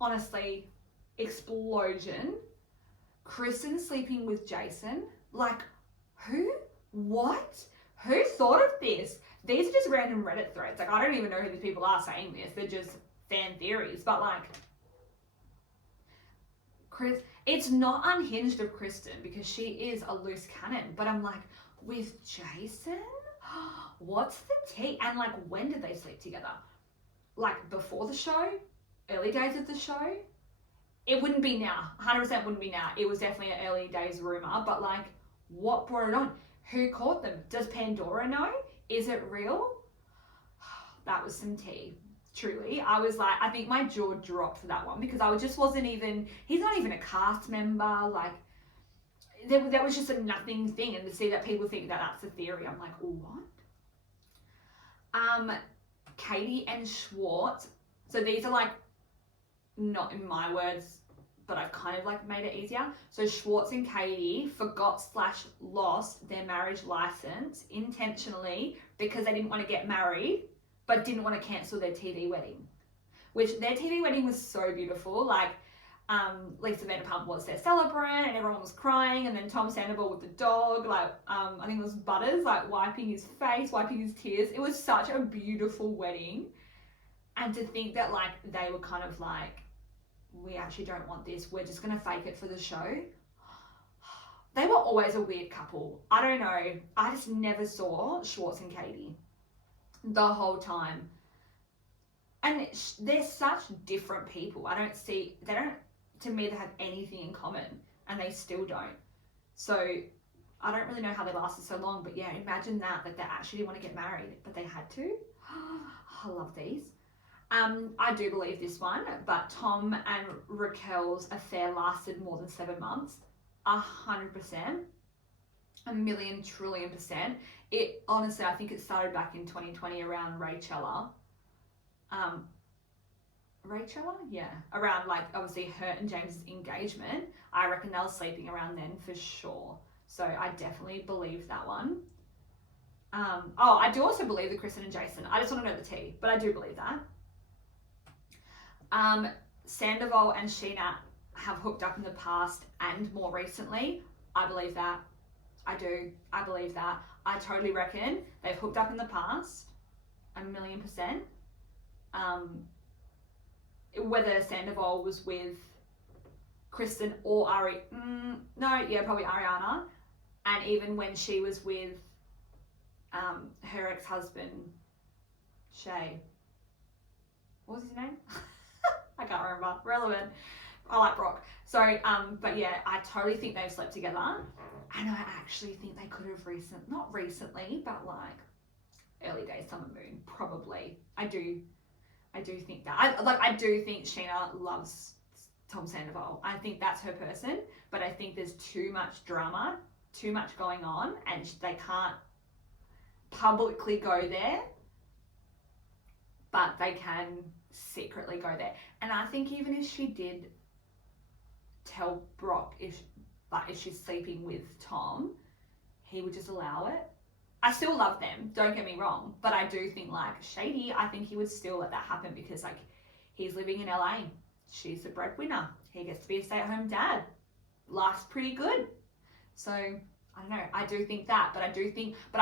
Honestly, explosion. Kristen sleeping with Jason? Like, who? What? Who thought of this? These are just random Reddit threads. Like, I don't even know who these people are saying this. They're just fan theories. But like, it's not unhinged of Kristen because she is a loose cannon. But I'm like, with Jason? What's the tea? And like, when did they sleep together? Like, before the show? Early days of the show? It wouldn't be now. 100% wouldn't be now. It was definitely an early days rumor. But like, what brought it on? Who caught them? Does Pandora know? Is it real? That was some tea. Truly. I was like, I think my jaw dropped for that one because he's not even a cast member. Like, that was just a nothing thing. And to see that people think that that's a theory, I'm like, what? Katie and Schwartz. So these are like, not in my words, but I've kind of like made it easier. So Schwartz and Katie forgot/lost their marriage license intentionally because they didn't want to get married, but didn't want to cancel their TV wedding. Which their TV wedding was so beautiful. Like, Lisa Vanderpump was their celebrant and everyone was crying, and then Tom Sandoval with the dog, like, I think it was Butters, like wiping his face, wiping his tears. It was such a beautiful wedding. And to think that like they were kind of like, we actually don't want this, we're just going to fake it for the show. They were always a weird couple. I don't know. I just never saw Schwartz and Katie the whole time. And they're such different people. to me they have anything in common, and they still don't. So I don't really know how they lasted so long, but yeah, imagine that they actually didn't want to get married, but they had to. I love these. I do believe this one, but Tom and Raquel's affair lasted more than 7 months. 100%. A million trillion %. It honestly, I think it started back in 2020 around Rachella. Rachella? Yeah. Around like obviously her and James's engagement. I reckon they were sleeping around then for sure. So I definitely believe that one. I do also believe the Kristen and Jason. I just want to know the tea, but I do believe that. Sandoval and Sheena have hooked up in the past and more recently. I believe that. I do. I believe that. I totally reckon they've hooked up in the past. 1,000,000%. Whether Sandoval was with Kristen or probably Ariana. And even when she was with her ex-husband, Shay. What was his name? I can't remember. Relevant. I like Brock. So, but yeah, I totally think they've slept together. And I actually think they could have not recently, but like early days Summer Moon, probably. I do think that. I do think Sheena loves Tom Sandoval. I think that's her person, but I think there's too much drama, too much going on, and they can't publicly go there, but they can secretly go there. And I think even if she did tell Brock if she's sleeping with Tom, he would just allow it. I still love them, don't get me wrong, but I do think like shady, I think he would still let that happen because like he's living in LA. She's the breadwinner. He gets to be a stay-at-home dad. Life's pretty good. So I don't know. I do think that, but I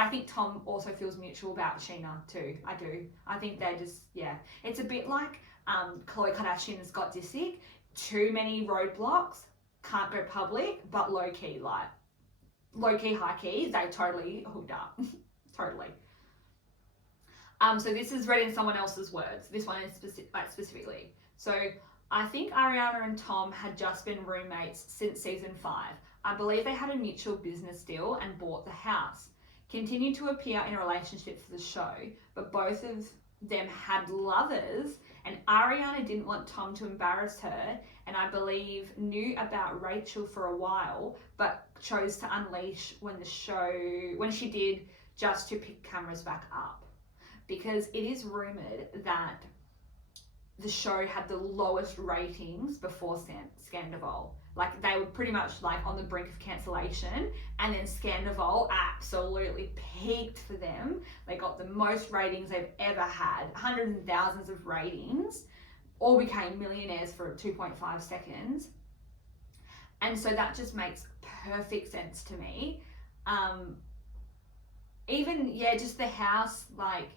think Tom also feels mutual about Sheena too. I do. I think they're just, yeah. It's a bit like Khloe Kardashian and Scott Disick. Too many roadblocks, can't go public, but low-key, high-key, they totally hooked up. Totally. So this is read in someone else's words. This one is specifically. So I think Ariana and Tom had just been roommates since season 5. I believe they had a mutual business deal and bought the house. Continued to appear in a relationship for the show, but both of them had lovers, and Ariana didn't want Tom to embarrass her, and I believe knew about Rachel for a while, but chose to unleash when she did, just to pick cameras back up. Because it is rumoured that the show had the lowest ratings before Scandival. Like they were pretty much like on the brink of cancellation, and then Scandival absolutely peaked for them. They got the most ratings they've ever had, hundreds and thousands of ratings, all became millionaires for 2.5 seconds. And so that just makes perfect sense to me. Just the house, like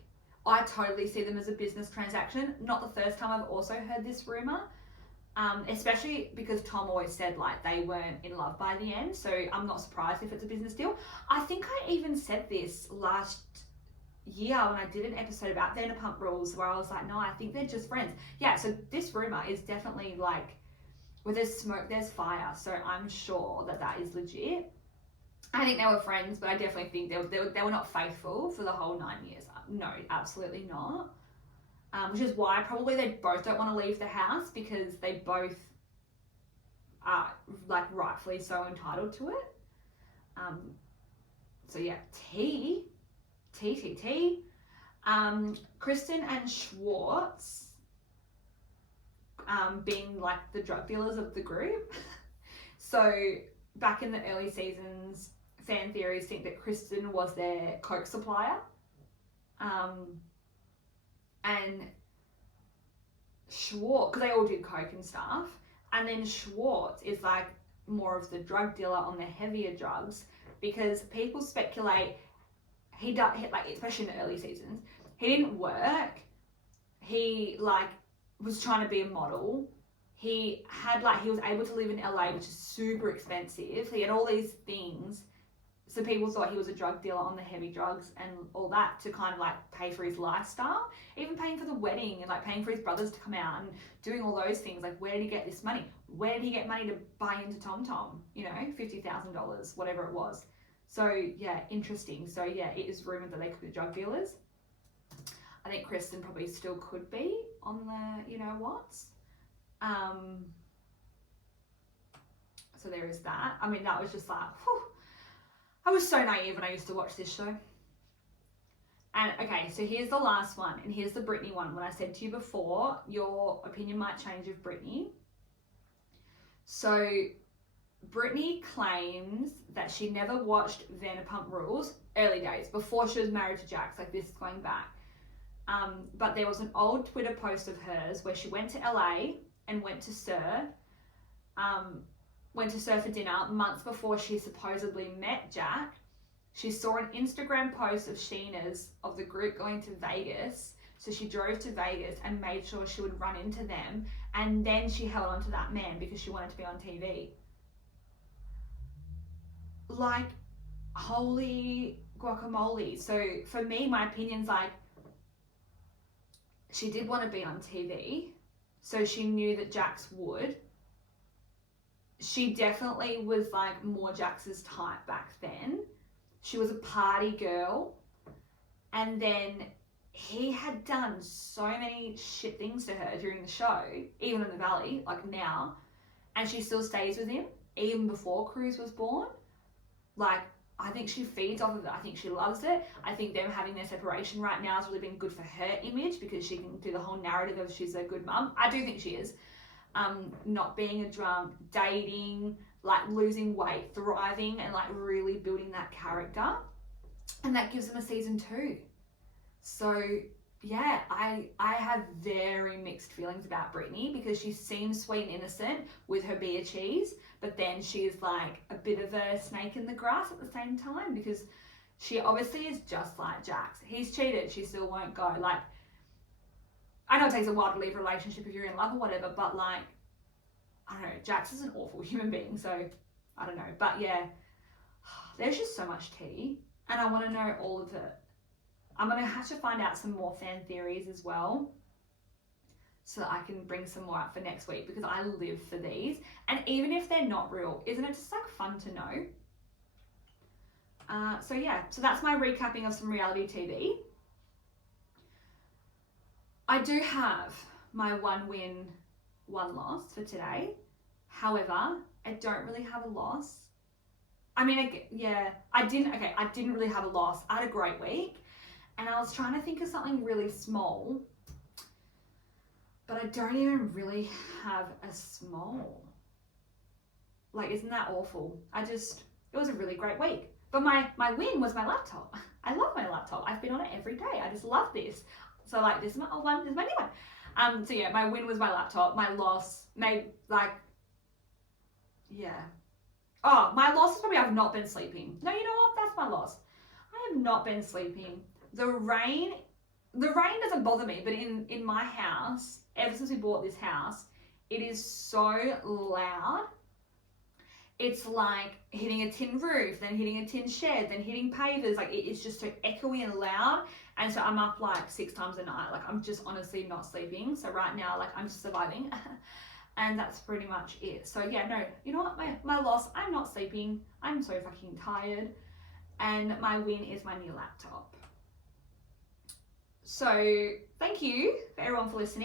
I totally see them as a business transaction. Not the first time I've also heard this rumor. Especially because Tom always said like they weren't in love by the end, so I'm not surprised if it's a business deal. I think I even said this last year when I did an episode about Vanderpump Rules, where I was like, no, I think they're just friends. Yeah, so this rumor is definitely like, where there's smoke, there's fire, so I'm sure that is legit. I think they were friends, but I definitely think they were not faithful for the whole 9 years. No, absolutely not. Which is why probably they both don't want to leave the house, because they both are like rightfully so entitled to it. So yeah, T. Kristen and Schwartz being like the drug dealers of the group. So back in the early seasons, fan theories think that Kristen was their coke supplier. And Schwartz, because they all did coke and stuff, and then Schwartz is like more of the drug dealer on the heavier drugs, because people speculate he like, especially in the early seasons, he didn't work. He like was trying to be a model. He was able to live in LA, which is super expensive. He had all these things. So people thought he was a drug dealer on the heavy drugs and all that to kind of like pay for his lifestyle, even paying for the wedding and like paying for his brothers to come out and doing all those things. Like, where did he get this money? Where did he get money to buy into TomTom? You know, $50,000, whatever it was. So yeah, interesting. So yeah, it is rumored that they could be drug dealers. I think Kristen probably still could be on the, you know what's. So there is that. I mean, that was just like, whew. I was so naive when I used to watch this show. And okay, so here's the last one, and here's the Britney one. When I said to you before, your opinion might change of Britney. So Britney claims that she never watched Vanderpump Rules, early days, before she was married to Jax. Like, this is going back. But there was an old Twitter post of hers where she went to LA and went to SUR for dinner months before she supposedly met Jack. She saw an Instagram post of Sheena's, of the group going to Vegas. So she drove to Vegas and made sure she would run into them. And then she held on to that man because she wanted to be on TV. Like, holy guacamole. So for me, my opinion's like, she did want to be on TV. So she knew that Jax would. She definitely was like more Jax's type back then. She was a party girl. And then he had done so many shit things to her during the show, even in the Valley, like now. And she still stays with him, even before Cruz was born. Like, I think she feeds off of it. I think she loves it. I think them having their separation right now has really been good for her image because she can do the whole narrative of she's a good mum. I do think she is. Not being a drunk, dating, like losing weight, thriving, and like really building that character. And that gives them a season 2. So yeah, I have very mixed feelings about Britney because she seems sweet and innocent with her beer cheese, but then she is like a bit of a snake in the grass at the same time because she obviously is just like Jax. He's cheated, she still won't go. Like, I know it takes a while to leave a relationship if you're in love or whatever, but like, I don't know, Jax is an awful human being, so I don't know. But yeah, there's just so much tea and I want to know all of it. I'm going to have to find out some more fan theories as well so that I can bring some more up for next week because I live for these. And even if they're not real, isn't it just like fun to know? So yeah, so that's my recapping of some reality TV. I do have my 1 win, 1 loss for today. However, I don't really have a loss. I mean, I didn't really have a loss. I had a great week. And I was trying to think of something really small, but I don't even really have a small. Like, isn't that awful? It was a really great week. But my win was my laptop. I love my laptop. I've been on it every day. I just love this. So like, this is my old one, this is my new one. So yeah, my win was my laptop. My loss made Oh, my loss is probably I've not been sleeping. No, you know what? That's my loss. I have not been sleeping. The rain doesn't bother me, but in my house, ever since we bought this house, it is so loud. It's like hitting a tin roof, then hitting a tin shed, then hitting pavers. Like, it's just so echoey and loud. And so I'm up like 6 times a night. Like, I'm just honestly not sleeping. So right now, like, I'm just surviving. And that's pretty much it. So yeah, no, you know what? My loss, I'm not sleeping. I'm so fucking tired. And my win is my new laptop. So thank you for everyone for listening.